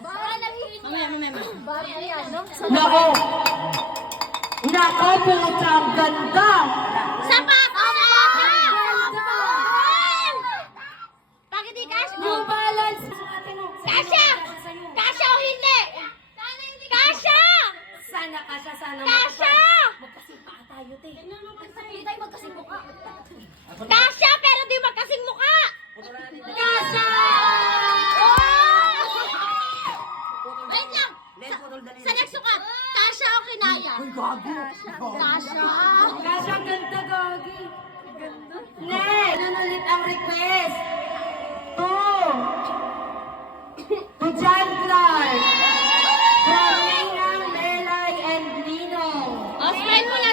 daw. Mamaya. Nako! Nako, putang ganda! Sapatos na ata! Bakit di cash? New Balance! Kasha! Kasha o hindi? Kasha! Sana kasha, sana Kasha! magkasipa tayo, te. Kasha pero di magkasing mukha! Kasha! Wait lang! Sa nagsukat, Kasha o kinaya? Kasha! Kasha, ang ganda, Gogi. Next! Ano ulit ang request? To John Clark. From Ninang, Melay, and Nino. Oh, smile muna.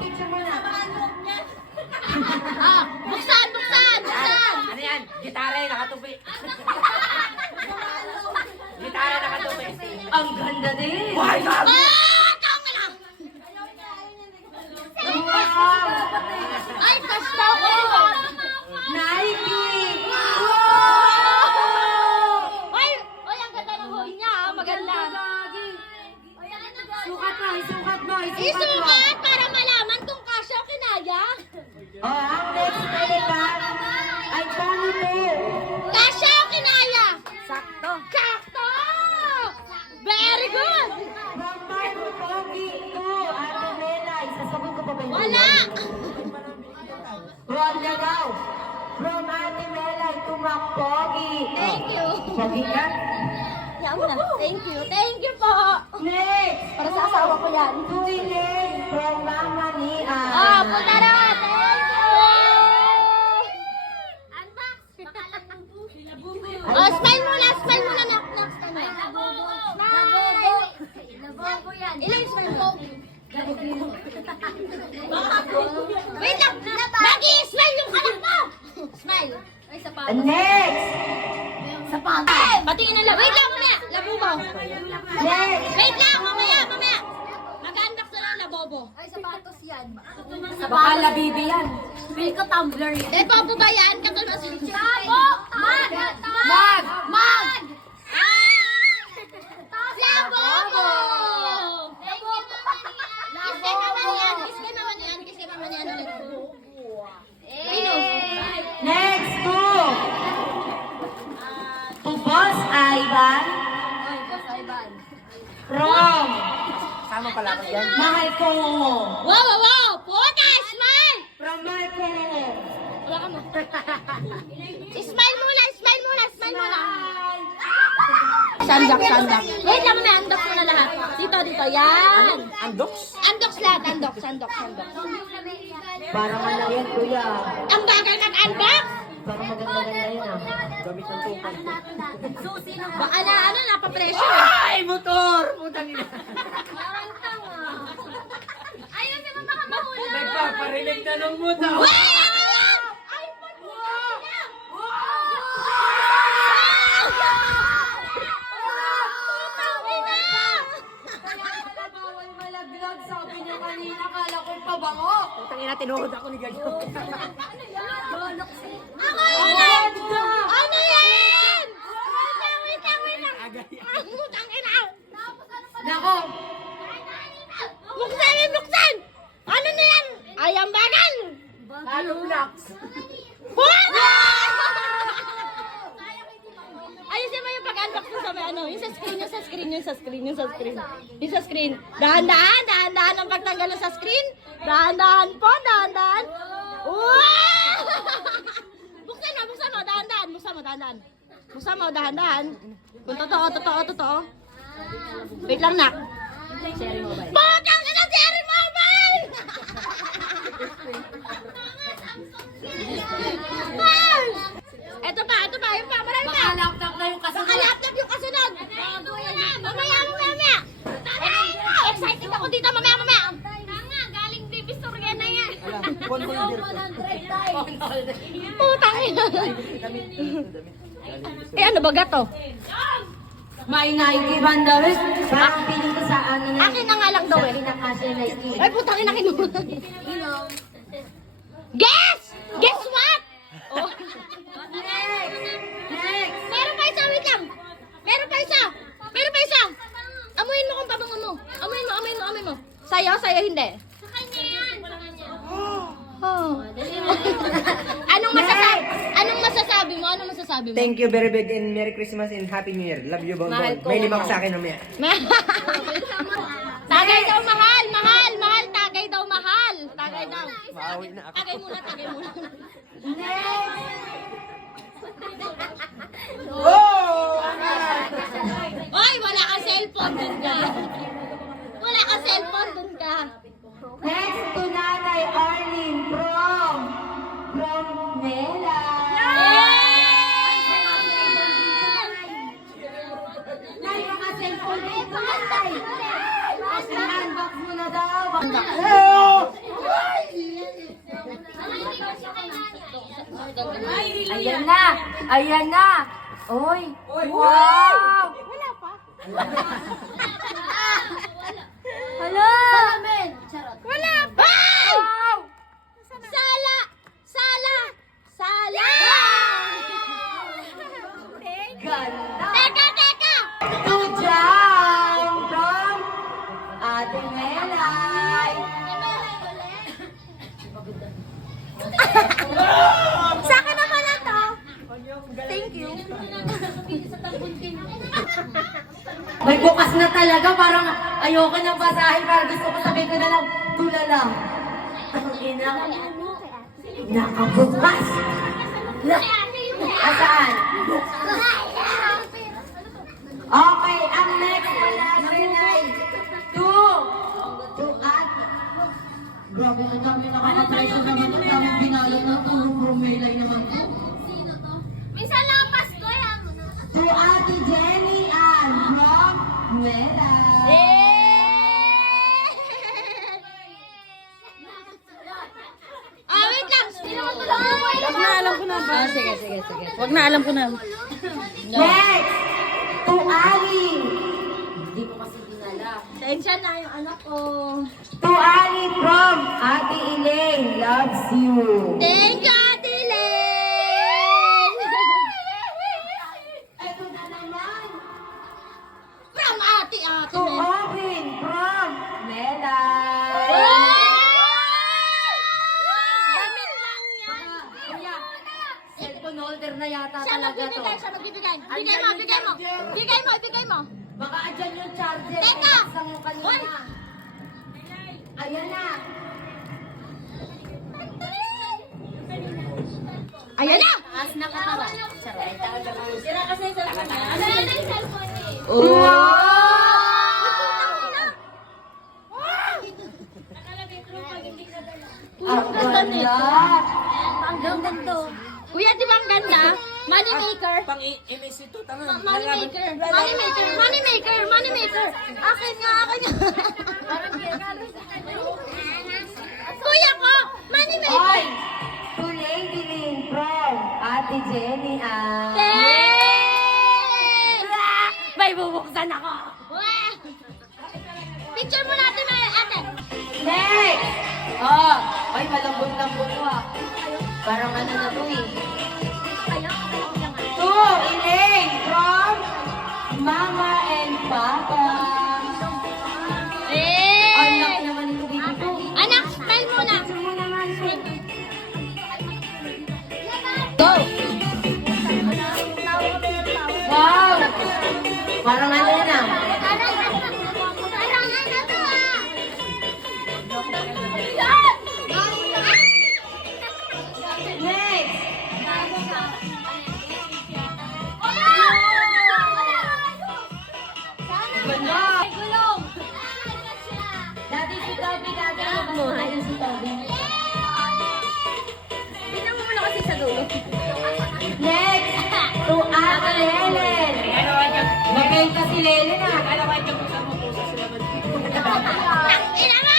Picture mo na. Ah, buksan! Ano yan? Gitara yung nakatupi. Gitara nakatupi. Ang ganda din. Why not? Ah! Tama na! Wow! Ay, kasta ko! Nike! Ay, ang ganda ng hoy niya, maganda. Isukat mo. Isukat para malaman kung kasya o kinaya. Ang next talaga ay paano to? Kasya o kinaya? Sakto. Sakto! Very good! From Marco Pogi to Ate Melay. Sasagot ko pa ba yun? Wala! Wag na daw. From Ate Melay to Mac Pogi. Thank you. Pogi ka? Yan mo na. Thank you po. Next! Para sa asawa ko yan. To Elaine from Mama Nia. Ah, punta na. Thank you. Unbox. Oh, smile muna, nak. Smile. Labobo yan. Ilang smile mo? Wait lang. Mag-i-smile yung anak mo. Smile. Ay, sapatos. Next! Sapatos. Patingin na lang. Wait lang, mamaya. Labubo. Next! Wait lang, mamaya. Mag-unbox na lang labobo. Ay, sapatos yan. Baka labibi yan. Feel ko tumbler yan. Eh, bobo ba yan? Katulad si Sabo! Mag! Labobo! Kiss naman yan ulit. Minus. Next to Boss Ivan from Sama pala ako dyan. Mahal ko. Wow! Puta! Smile! From Mahal ko. Wala ka mo. Smile muna! Sandak. Wait lang, may unbox muna lahat. Dito. Yan. Andoks? Unbox lahat. Unbox. Parang ano yan, kuya. Ang bagal mag-unbox! Parang maganda-ganda yun ah. Gamit ng tukang. Susi ng Baka napapresyo. Ay, motor! Putang ina. Ayun, di ba baka mahula? Nagpaparinig na ng motor. Ay, Bawal malaglag, sabi niya kanina, kala ko pabango. Putang ina, tinuhod ako ni Gajo. Ano yan? Wait lang. Agay. Ang putang ina. Nako, Buksan! Ano na yan? Ay, ang bagal! Halo blocks. Puta! Ayusin mo yung pag-unbox mo sa may ano. Yung sa screen. Dahan-dahan ang pagtanggal sa screen. Dahan-dahan. Wow! Buksan mo, dahan-dahan. Buksan mo, dahan-dahan. Kung totoo. Wait lang, nak. Putang ina, Cherry Mobile! Ito pa, yung pa, marami pa. Baka laptop na yung kasunod. Baka laptop yung kasunod. Mamaya. Excited ako dito, mamaya. Tanga, galing baby store yan na yan. Putang ina. Eh, ano ba gato? May Nike Bandawis. Parang piling ko sa ano na. Akin na nga lang daw eh. Sa pinakasya Nike. Ay, putang ina, kinuha. Guess! Guess what? Oh. Next! Meron pa isa, wait lang. hindi? Sa kanya yan. Sa kanya. Oh. Anong masasabi mo? Thank you very big and Merry Christmas and Happy New Year. Love you, Bon Bon. May limak sa akin mamaya. Tagay daw mahal, tagay daw mahal. Tagay daw. Maawi na ako. Tagay muna. Oh! Oy, wala ka cellphone dun ka. Next to Nanay Arlene from Mela. Nay, mga cellphone dito, Nay. Unbox mo na daw. Ayan na. Oy. Wow. Hello. Wala pa! Wow. Sala! Ganda. Teka! Tujang from Ate Melay. Sa akin naman na to. Thank you. May bukas na talaga, parang ayoko nang basahin, parang gusto ko sabihin ko na lang, tulala. Ang ina, nakabukas. Asaan? Okay, ang next na natin ay to Ate. Grabe, ang dami nakaka-preso naman, ang dami binalot ng tulong Romelay naman to. Minsan lang ang Pasko yan. To Ate Jenny Ann from Mera. Wait lang. Wag na, alam ko na. Sige. Wag na, alam ko na. Next, to Ali. Hindi ko kasi dinala. Tensya na yung anak ko. To Ali from Ate Elaine loves you. Thank you, Ate Len! Ito na naman. From Ate To Orin from Mela. Damit lang yan. Kuya, cellphone holder na yata Siya talaga to. magbibigay. Bigay mo. Baka andyan yung charger. Teka! Sa mo kanina. Ayan na. Ayan na! Taas na katara. Sira kasi yung cellphone niya. Ano na yung cellphone niya? Ang ganda. Ang ganda. Kuya, di ba ang ganda? Money maker. Pang MS ito, tama. Money maker. Akin nga. Kuya ko, money maker. Oy! To Lady Lynn from Ate Jenny Ann. May bubuksan ako. Picture mo natin, ate. Next! Oh, ay malambot-lambot to ah. Parang ano na to eh. To Elaine from Mama and Papa. Ang laki naman ito dito to. Anak, smile muna. Picture mo naman. Go. Wow! Parang ano na. Next! Ganda! Dati si Toby, dati magmuha yung si Toby. Tignan mo muna kasi sa dulo. Next! To Ate Helen! Maganda si Lelen ah! Ina mo!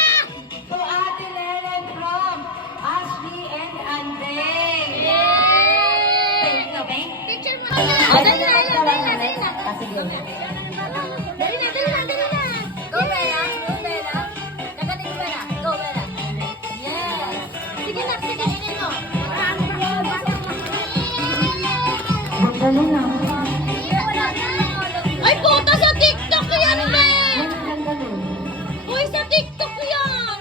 To Ate Lelen from Ashley and Andre! Thank you, Beng. Picture mo. Dali na. Go, Bella. Kagaling ko, Bella. Go, Bella. Yes. Sige na, inin mo. Magdalo na. Ay, puta sa TikTok yan, Ben! Ang ganda nun. Uy, sa TikTok yan!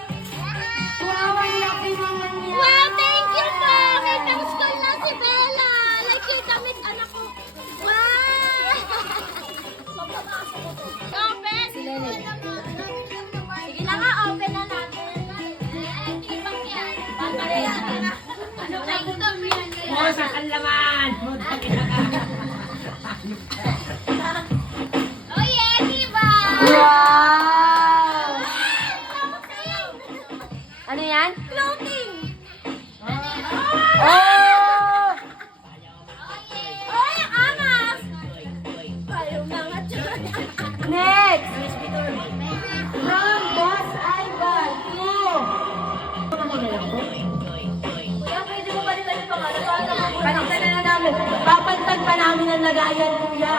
Papantag pa namin ang lagayan, kuya.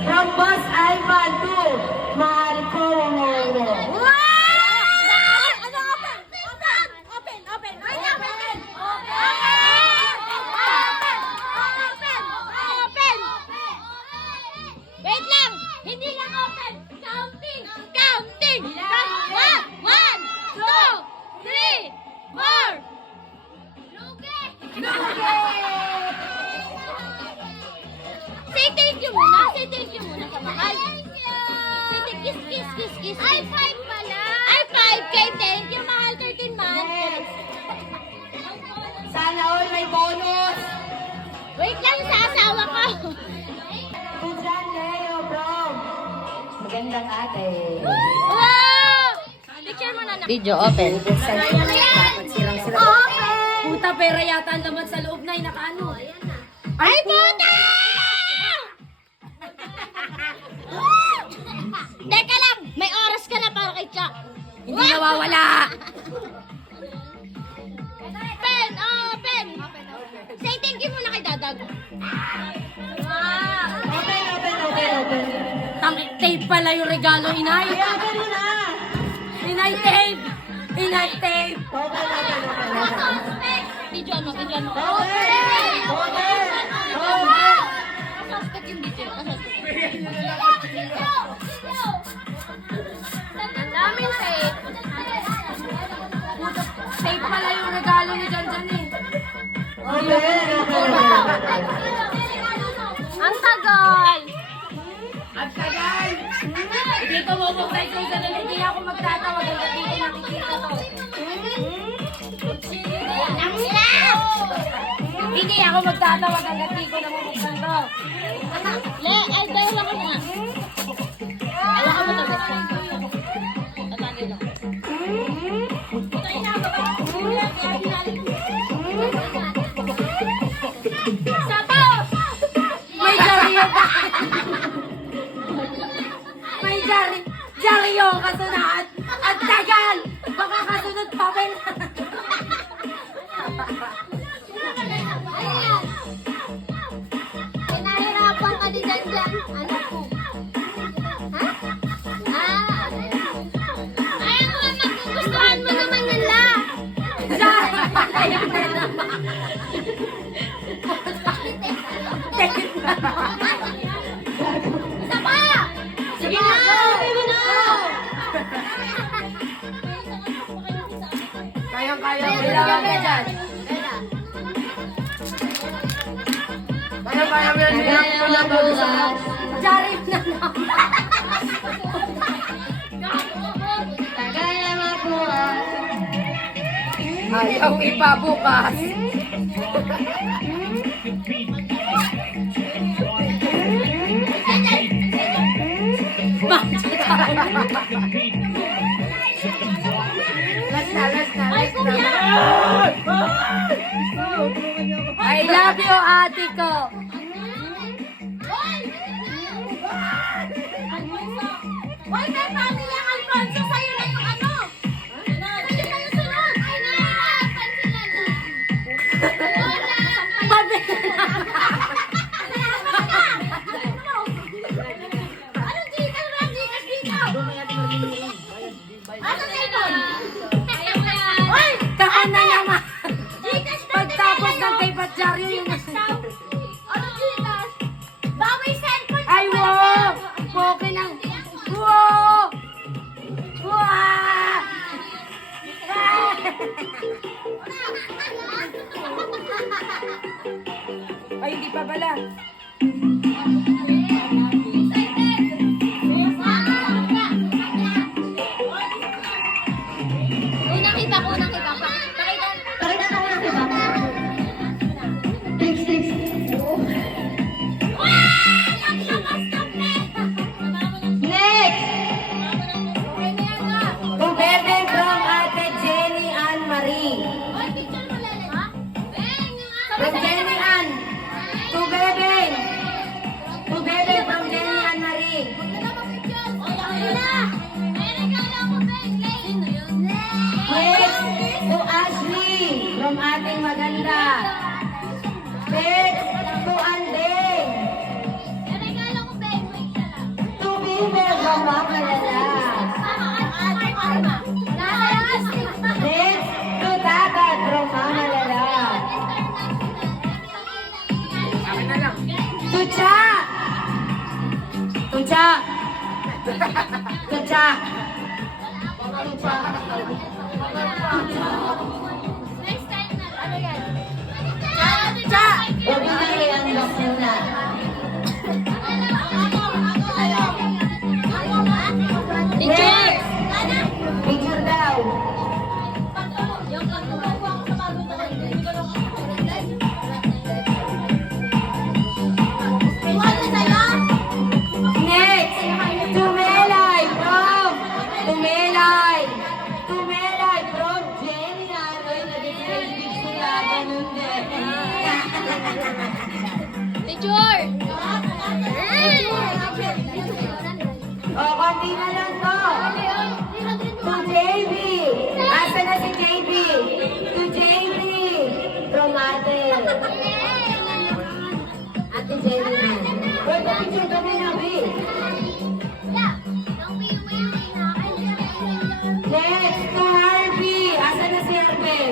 From Boss Ivan to Marco. Wait lang! Hindi lang open! Counting! Counting! One! One! Two! Three! Four! Lugi! Say thank you muna! Say thank you muna sa mahal! Say thank you! Kiss! Ay, 5 pala! Ay, 5! Kay thank you, mahal! 13 months! Sana all may bonus. Wait lang sa asawa ko! Susan Leo from Magandang Ate. Wow! Picture mo na na. Video open. Puta, pera yata ang laman sa loob na nakaano. Ay, puta! Teka lang, may oras ka na para kay Chuck. Hindi nawawala. Open, open. Say thank you muna kay Dadag. Open. Tape pala yung regalo, inay. Kaya ganun na. Inay tape. Inay tape. Video ano, video ano. Kasuspect yung video. Ang daming tape. Tape pala yung regalo ni Janjan eh. Ang tagal. Ang tagal. Hindi ko mabukay kung ganun. Hindi ako magtatawag. Hindi ko nakikita to. Hindi ako magtatawag hanggang di ko namumuksan to. Le, ay, dahil ako na. Alam ka mo tabi. Tatangin lang. Sapaw! May jari yung May jari yung kasunod. Ang tagal. Baka kasunod pa rin. Ayan. Pinahirapan ka din dyan. Ano po? Ha? Ay, ano naman, gustuhan mo naman yan la. Isa pa! Sige Isa na. pa! Kayang-kaya. Kailangan ka dyan. Kayang-kaya mo yan. Kailangan mo lang bukas. Jari na naman. Kaya mabuhat. Ayaw ipabukas. Last na. Ay, kuya! I love you, ate ko. Hoy! Hoy, kay Family ang Alfonso, sa'yo na yung ano? Sa'yo na yung sunod! Ay, pansilan na! Wala! Anong Gcash? Walang Gcash dito! Anong cellphone? Ayaw mo yan! Hoy! Kaan na naman. Gcash na Pagtapos ng kay Patjaryo yung... Anong Gcash? Bawi cellphone! Ay, wow! Poke ng... Wow! Wow! Ay, hindi pa pala. Unang iba. Pakita. Pakita na ko na ba? Tricks. Next! Bebe from Ate Jenny Ann Marie. From Jenny Ann to Bebe. na lang. Tucha! Tucha! Tucha! Tucha! Next time na. Ano yan? Cha! Huwag mo na i-unlock muna. Teacher! Picture daw. Next! Tumelay from! Tumelay! Tumelay from Jenny Anoy na distinguished sila. Ganun din. Teacher! O, konti na lang to. To JB. Asa na si JB? To JB. From ate. Ate JB na. Pwede picture kami na, B. Next, to Harvey. Asa na si Harvey?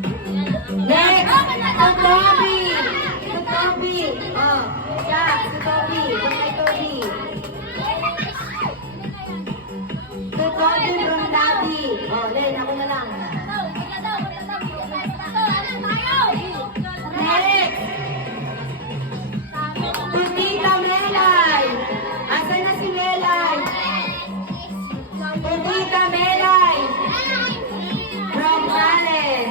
Next, to Toby. To Toby. Oh, siya, si Toby. To kay Toby. To Toby from Daddy. Oh, Len, ako na lang. Next, to Tita Melay. Asa na si Melay? To Tita Melay. From Allen.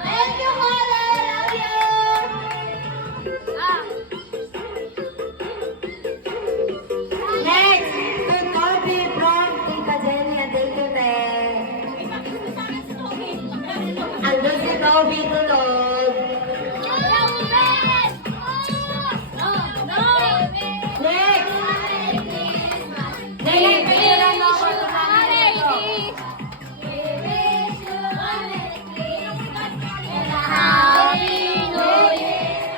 Thank you, Mother! Love you! Next, to Toby from Tita Jenny and Tito Te. Andun si Toby tulog. Next! Next, kailan mo ako tumama nito?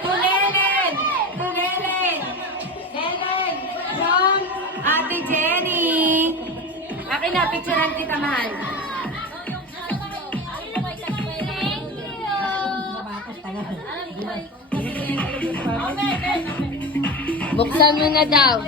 To Helen! To Helen! Helen from Ate Jenny. Akin na, picturean kita, mahal. Buksan mo na daw.